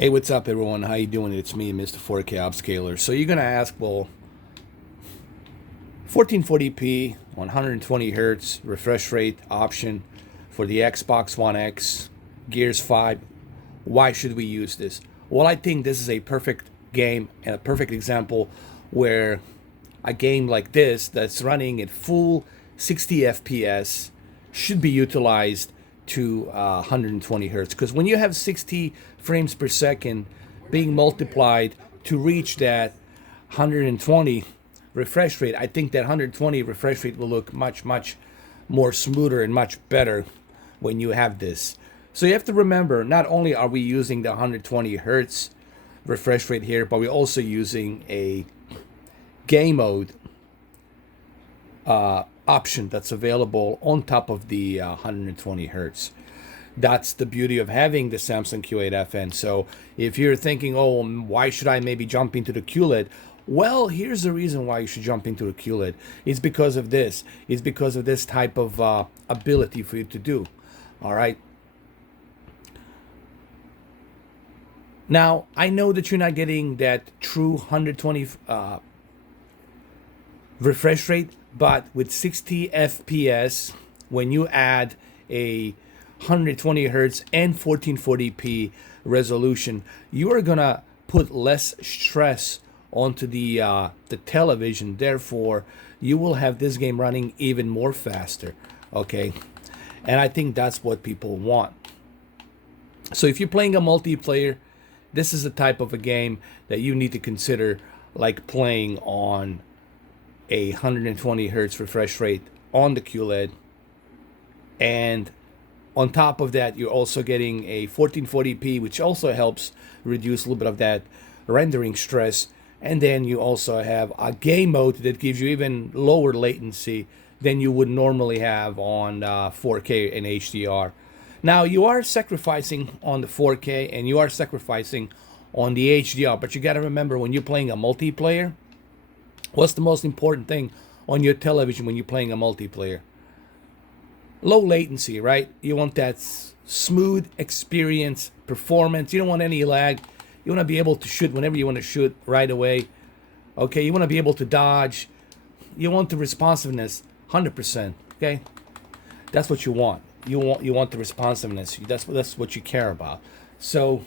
Hey, what's up, everyone? How you doing? It's me, Mr. 4K Upscaler. So you're gonna ask, well, 1440p, 120 hertz refresh rate option for the Xbox One X, Gears 5. Why should we use this? Well, I think this is a perfect game and a perfect example where a game like this that's running at full 60 FPS should be utilized to 120 hertz, because when you have 60 frames per second being multiplied to reach that 120 refresh rate, I think that 120 refresh rate will look much more smoother and much better when you have this. So you have to remember, not only are we using the 120 hertz refresh rate here, but we're also using a game mode option that's available on top of the 120 hertz. That's the beauty of having the Samsung Q8FN. So if you're thinking, oh, why should I maybe jump into the QLED? Well, here's the reason why you should jump into the QLED. It's because of this. It's because of this type of ability for you to do. All right. Now, I know that you're not getting that true 120 refresh rate, but with 60 FPS, when you add a 120 hertz and 1440p resolution, you are gonna put less stress onto the television. Therefore, you will have this game running even more faster. Okay, and I think that's what people want. So if you're playing a multiplayer, this is the type of a game that you need to consider, like playing on a 120 hertz refresh rate on the QLED, and on top of that, you're also getting a 1440p, which also helps reduce a little bit of that rendering stress. And then you also have a game mode that gives you even lower latency than you would normally have on 4K and HDR. Now, you are sacrificing on the 4K and you are sacrificing on the HDR, but you got to remember, when you're playing a multiplayer, what's the most important thing on your television when you're playing a multiplayer? Low latency, right? You want that smooth experience, performance. You don't want any lag. You want to be able to shoot whenever you want to shoot right away. Okay, you want to be able to dodge. You want the responsiveness 100%. Okay, that's what you want. You want the responsiveness. That's what you care about. So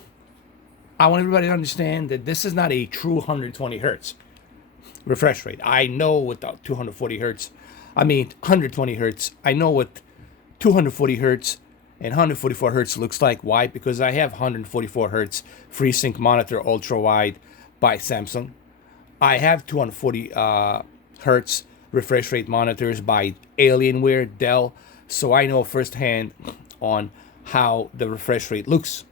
I want everybody to understand that this is not a true 120 hertz refresh rate. I know what the 240 hertz, 120 hertz. I know what 240 hertz and 144 hertz looks like. Why? Because I have 144 hertz FreeSync monitor ultra wide by Samsung. I have 240 hertz refresh rate monitors by Alienware, Dell. So I know firsthand on how the refresh rate looks.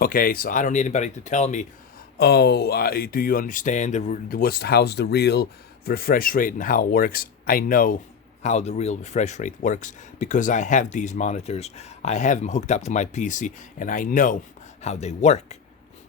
Okay, so I don't need anybody to tell me, oh, do you understand how's the real refresh rate and how it works? I know how the real refresh rate works because I have these monitors. I have them hooked up to my PC and I know how they work.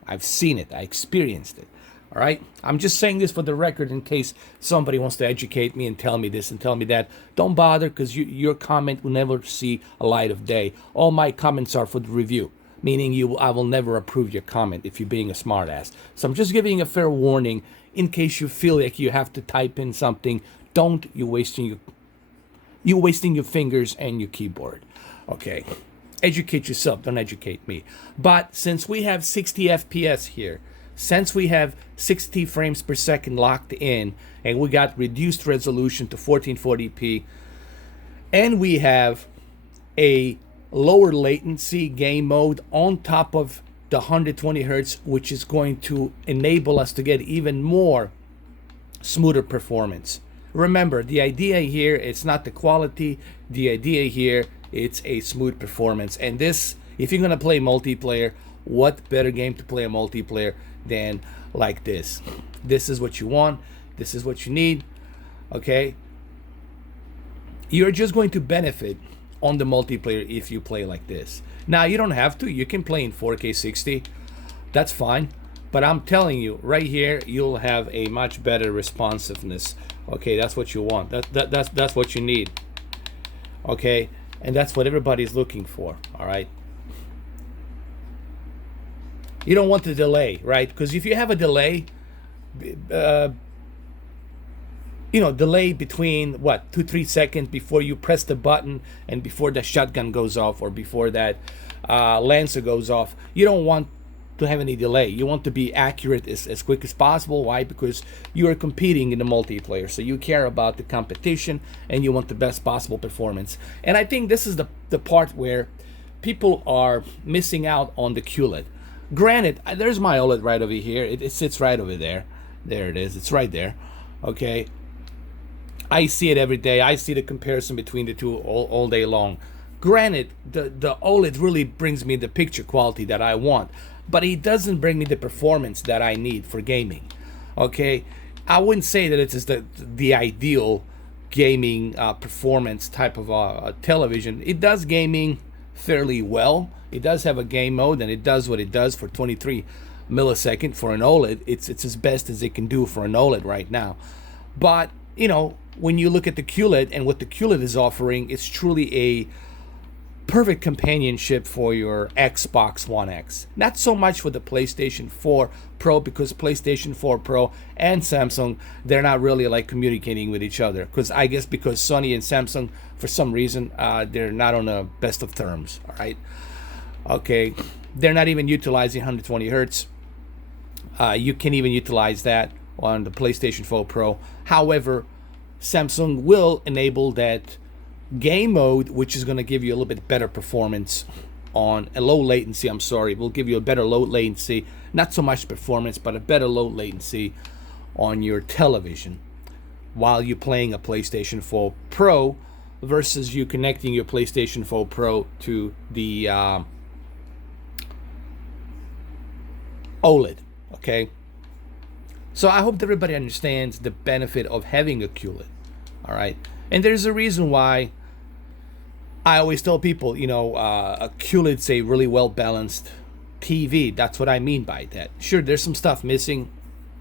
I've seen it. I experienced it. All right? I'm just saying this for the record in case somebody wants to educate me and tell me this and tell me that. Don't bother, because your comment will never see a light of day. All my comments are for the review, meaning I will never approve your comment if you're being a smartass. So I'm just giving a fair warning in case you feel like you have to type in something. Don't. You're wasting your fingers and your keyboard. Okay. Educate yourself. Don't educate me. But since we have 60 FPS here, since we have 60 frames per second locked in, and we got reduced resolution to 1440p, and we have a lower latency game mode on top of the 120 hertz, which is going to enable us to get even more smoother performance. Remember, the idea here, it's not the quality. The idea here, it's a smooth performance. And this, if you're going to play multiplayer, what better game to play a multiplayer than like this? This is what you want. This is what you need. Okay? You're just going to benefit on the multiplayer if you play like this. Now, you don't have to. You can play in 4K 60. That's fine. But I'm telling you, right here, you'll have a much better responsiveness. Okay, that's what you want. That's what you need. Okay, and that's what everybody's looking for. All right. You don't want the delay, right? Because if you have a delay, uh, delay between what 2-3 seconds before you press the button and before the shotgun goes off or before that Lancer goes off. You don't want to have any delay. You want to be accurate as quick as possible. Why? Because you are competing in the multiplayer, so you care about the competition and you want the best possible performance. And I think this is the part where people are missing out on the QLED. Granted, there's my OLED right over here. It sits right over there. There it is. It's right there. Okay. I see it every day. I see the comparison between the two all day long. Granted, the OLED really brings me the picture quality that I want, but it doesn't bring me the performance that I need for gaming. Okay, I wouldn't say that it is the ideal gaming performance type of television. It does gaming fairly well. It does have a game mode, and it does what it does for 23 millisecond for an OLED. It's as best as it can do for an OLED right now. But when you look at the QLED and what the QLED is offering, it's truly a perfect companionship for your Xbox One X. Not so much for the PlayStation 4 Pro, because PlayStation 4 Pro and Samsung, they're not really like communicating with each other. Because I guess because Sony and Samsung, for some reason, they're not on the best of terms. All right. Okay. They're not even utilizing 120 hertz. You can even utilize that on the PlayStation 4 Pro. However, Samsung will enable that game mode, which is going to give you a little bit better performance on a low latency. I'm sorry, it will give you a better low latency, not so much performance, but a better low latency on your television while you're playing a PlayStation 4 Pro versus you connecting your PlayStation 4 Pro to the OLED. Okay, so I hope that everybody understands the benefit of having a QLED. All right, and there's a reason why I always tell people, a QLED's a really well balanced TV. That's what I mean by that. Sure, there's some stuff missing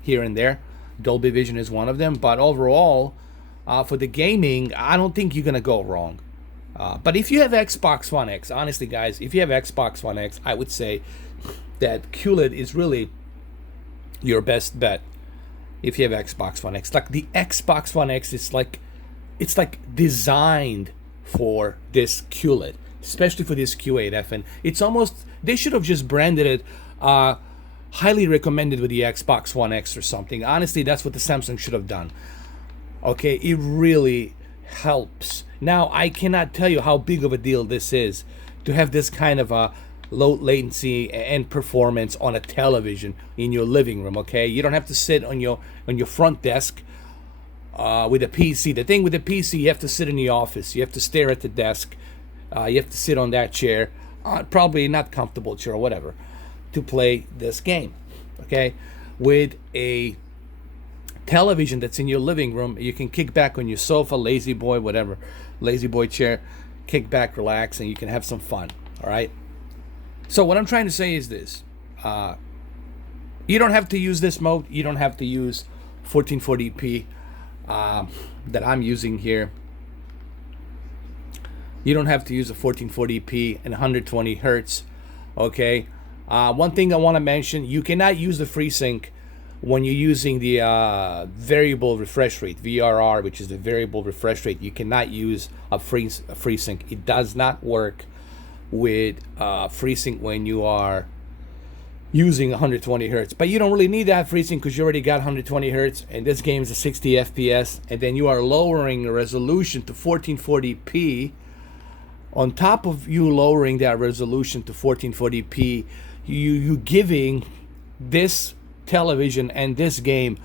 here and there. Dolby Vision is one of them, but overall, for the gaming, I don't think you're gonna go wrong. But if you have Xbox One X, honestly, guys, if you have Xbox One X, I would say that QLED is really your best bet. If you have Xbox One X, like the Xbox One X is it's like designed for this QLED, especially for this Q8FN. It's almost, they should have just branded it highly recommended with the Xbox One X or something. Honestly, that's what the Samsung should have done. Okay, it really helps. Now, I cannot tell you how big of a deal this is to have this kind of a low latency and performance on a television in your living room. Okay, you don't have to sit on your front desk with a PC. The thing with the PC, you have to sit in the office. You have to stare at the desk. You have to sit on that chair, probably not comfortable chair or whatever, to play this game. Okay, with a television that's in your living room, you can kick back on your sofa, lazy boy, whatever, lazy boy chair, kick back, relax, and you can have some fun. All right. So what I'm trying to say is this: you don't have to use this mode. You don't have to use 1440p that I'm using here. You don't have to use a 1440p and 120 hertz. Okay. One thing I want to mention: you cannot use the FreeSync when you're using the variable refresh rate, VRR, which is the variable refresh rate. You cannot use a FreeSync. It does not work with FreeSync when you are using 120 hertz. But you don't really need that FreeSync because you already got 120 hertz, and this game is a 60 FPS, and then you are lowering the resolution to 1440p. On top of you lowering that resolution to 1440p, you giving this television and this game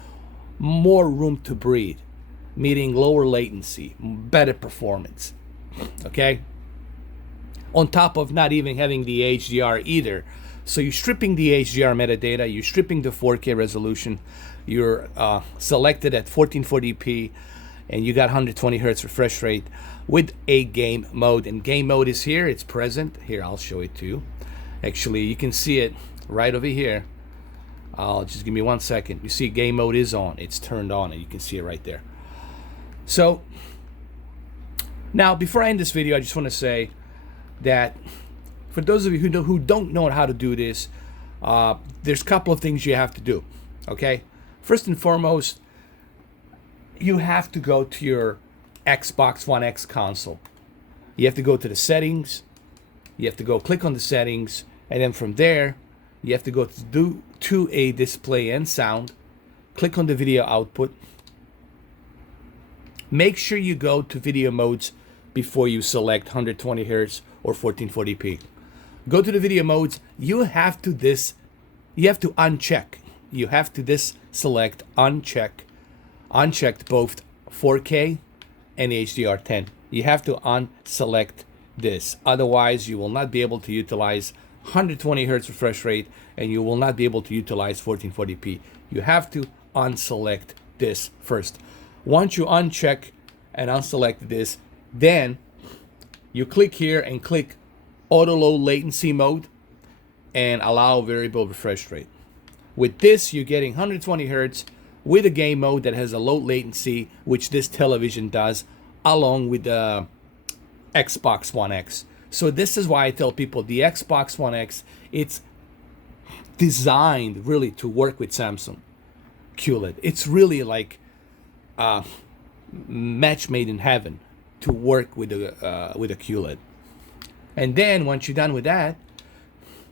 more room to breathe, meaning lower latency, better performance. Okay? On top of not even having the HDR either. So you're stripping the HDR metadata, you're stripping the 4K resolution, you're selected at 1440p, and you got 120 hertz refresh rate with a game mode. And game mode is here, it's present. Here, I'll show it to you. Actually, you can see it right over here. Just give me 1 second. You see game mode is on, it's turned on, and you can see it right there. So, now before I end this video, I just want to say that for those of you who don't know how to do this, there's a couple of things you have to do. Okay, first and foremost, you have to go to your Xbox One X console. You have to go to the settings. You have to go click on the settings, and then from there, you have to go to a display and sound. Click on the video output. Make sure you go to video modes before you select 120 Hz or 1440p. Go to the video modes. You have to uncheck. You have to select unchecked both 4K and HDR10. You have to unselect this. Otherwise, you will not be able to utilize 120 Hz refresh rate, and you will not be able to utilize 1440p. You have to unselect this first. Once you uncheck and unselect this, then you click here and click auto low latency mode and allow variable refresh rate. With this, you're getting 120 Hz with a game mode that has a low latency, which this television does, along with the Xbox One X. So this is why I tell people the Xbox One X, it's designed really to work with Samsung QLED. It's really like match made in heaven to work with a QLED. And then once you're done with that,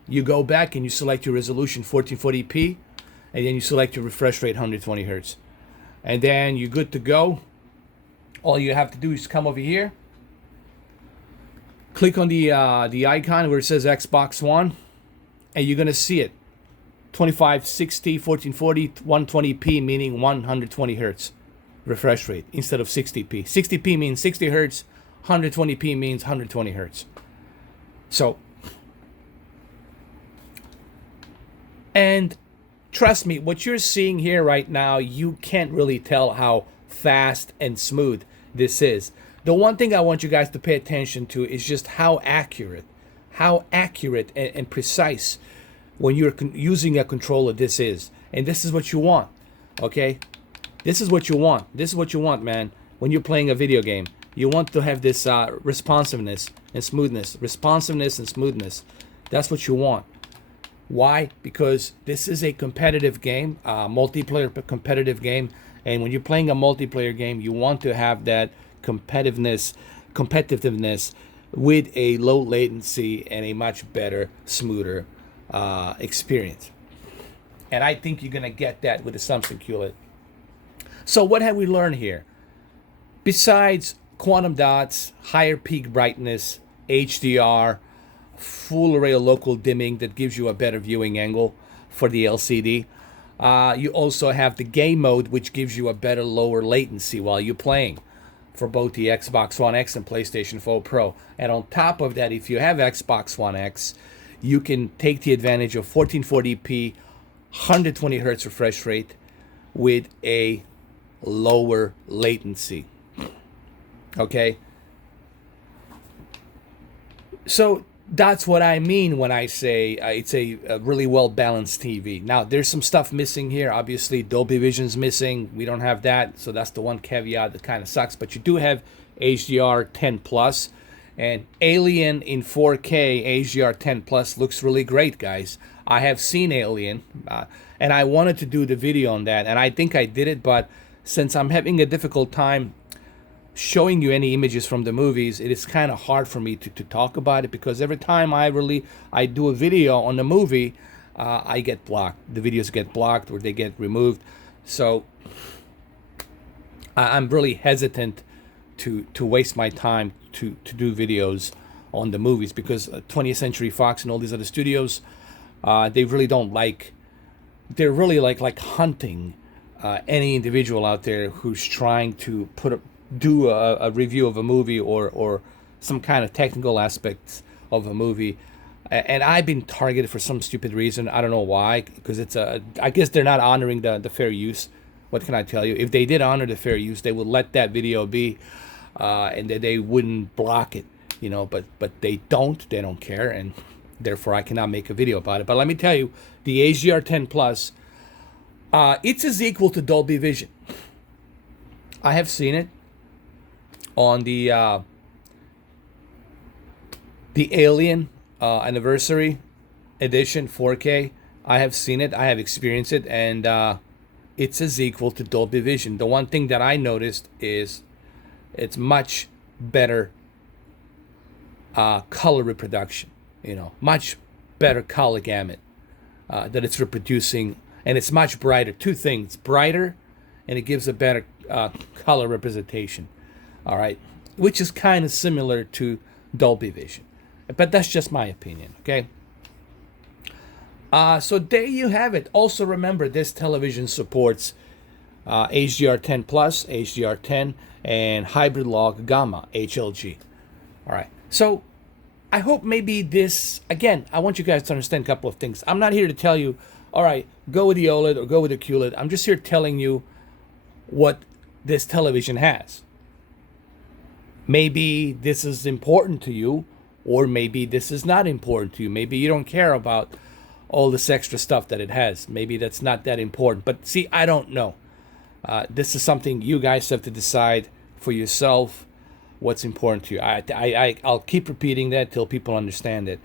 you go back and you select your resolution 1440p, and then you select your refresh rate 120 Hz. And then you're good to go. All you have to do is come over here, click on the icon where it says Xbox One, and you're gonna see it. 2560, 1440, 120p, meaning 120 Hz refresh rate instead of 60p. 60p means 60 Hz, 120p means 120 Hz. So, and trust me, what you're seeing here right now, you can't really tell how fast and smooth this is. The one thing I want you guys to pay attention to is just how accurate and precise when you're using a controller this is. And this is what you want, okay? This is what you want. This is what you want, man, when you're playing a video game. You want to have this responsiveness and smoothness. Responsiveness and smoothness. That's what you want. Why? Because this is a competitive game, multiplayer competitive game. And when you're playing a multiplayer game, you want to have that competitiveness with a low latency and a much better, smoother experience. And I think you're going to get that with the Samsung QLED. So what have we learned here? Besides quantum dots, higher peak brightness, HDR, full array local dimming that gives you a better viewing angle for the LCD. You also have the game mode, which gives you a better lower latency while you're playing for both the Xbox One X and PlayStation 4 Pro. And on top of that, if you have Xbox One X, you can take the advantage of 1440p, 120 Hz refresh rate with a lower latency. Okay? So that's what I mean when I say it's a really well-balanced TV. Now, there's some stuff missing here. Obviously, Dolby Vision's missing. We don't have that, so that's the one caveat that kind of sucks. But you do have HDR 10 Plus, and Alien in 4K HDR 10 Plus looks really great, guys. I have seen Alien, and I wanted to do the video on that, and I think I did it, but since I'm having a difficult time showing you any images from the movies, it is kind of hard for me to talk about it, because every time I do a video on the movie, I get blocked. The videos get blocked or they get removed. So I'm really hesitant to waste my time to do videos on the movies, because 20th Century Fox and all these other studios, they really don't like, they're really like hunting any individual out there who's trying to do a review of a movie or some kind of technical aspects of a movie. And I've been targeted for some stupid reason. I don't know why, because I guess they're not honoring the fair use. What can I tell you? If they did honor the fair use, they would let that video be, and they wouldn't block it, you know, but they don't care, and therefore I cannot make a video about it. But let me tell you, the HDR 10 Plus, it's as equal to Dolby Vision. I have seen it on the Alien Anniversary Edition 4K. I have seen it, I have experienced it, and it's as equal to Dolby Vision. The one thing that I noticed is it's much better color reproduction, much better color gamut that it's reproducing, and it's much brighter. Two things: brighter, and it gives a better color representation. All right, which is kind of similar to Dolby Vision, but that's just my opinion. Okay. So there you have it. Also remember, this television supports HDR10 Plus, HDR10, and Hybrid Log Gamma HLG. All right. So I hope maybe this, again, I want you guys to understand a couple of things. I'm not here to tell you, all right, go with the OLED or go with the QLED. I'm just here telling you what this television has. Maybe this is important to you, or maybe this is not important to you. Maybe you don't care about all this extra stuff that it has. Maybe that's not that important. But see, I don't know. This is something you guys have to decide for yourself what's important to you. I'll keep repeating that till people understand it.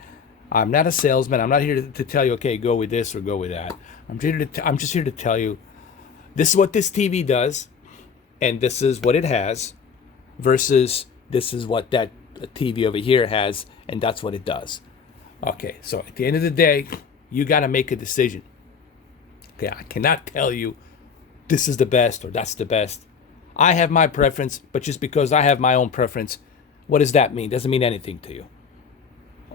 I'm not a salesman. I'm not here to tell you, okay, go with this or go with that. I'm just here to tell you this is what this TV does, and this is what it has, versus this is what that TV over here has, and that's what it does. Okay, so at the end of the day, you got to make a decision. Okay, I cannot tell you this is the best or that's the best. I have my preference, but just because I have my own preference, what does that mean? Doesn't mean anything to you.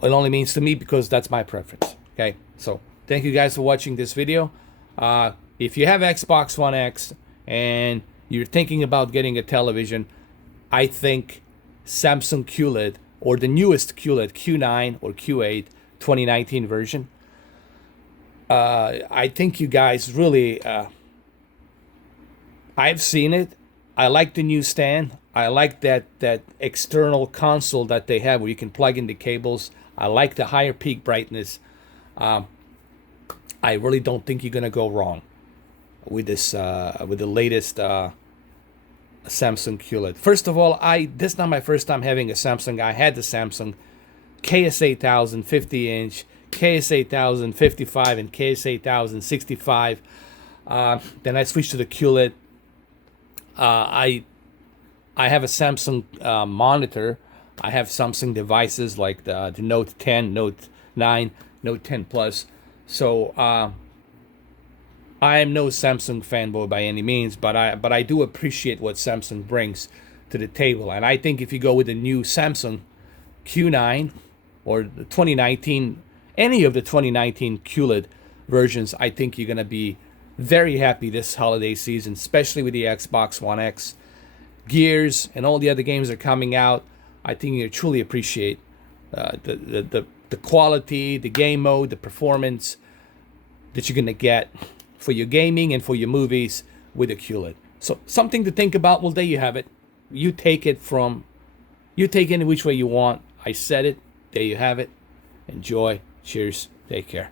It only means to me because that's my preference. Okay, so thank you guys for watching this video. If you have Xbox One X and you're thinking about getting a television, I think Samsung QLED, or the newest QLED, Q9 or Q8 2019 version, I think you guys really, I've seen it. I like the new stand. I like that external console that they have where you can plug in the cables. I like the higher peak brightness. I really don't think you're gonna go wrong with this, with the latest Samsung QLED. First of all, this is not my first time having a Samsung. I had the Samsung KS8000 50-inch, KS8000 55, and KS8000 65. Then I switched to the QLED. I have a Samsung monitor. I have Samsung devices like the Note 10, Note 9, Note 10 Plus. So I am no Samsung fanboy by any means, but I do appreciate what Samsung brings to the table. And I think if you go with the new Samsung Q9 or the 2019, any of the 2019 QLED versions, I think you're going to be very happy this holiday season, especially with the Xbox One X, Gears, and all the other games that are coming out. I think you truly appreciate the quality, the game mode, the performance that you're going to get for your gaming and for your movies with a QLED. So something to think about. Well, there you have it. You take it any which way you want. I said it. There you have it. Enjoy. Cheers. Take care.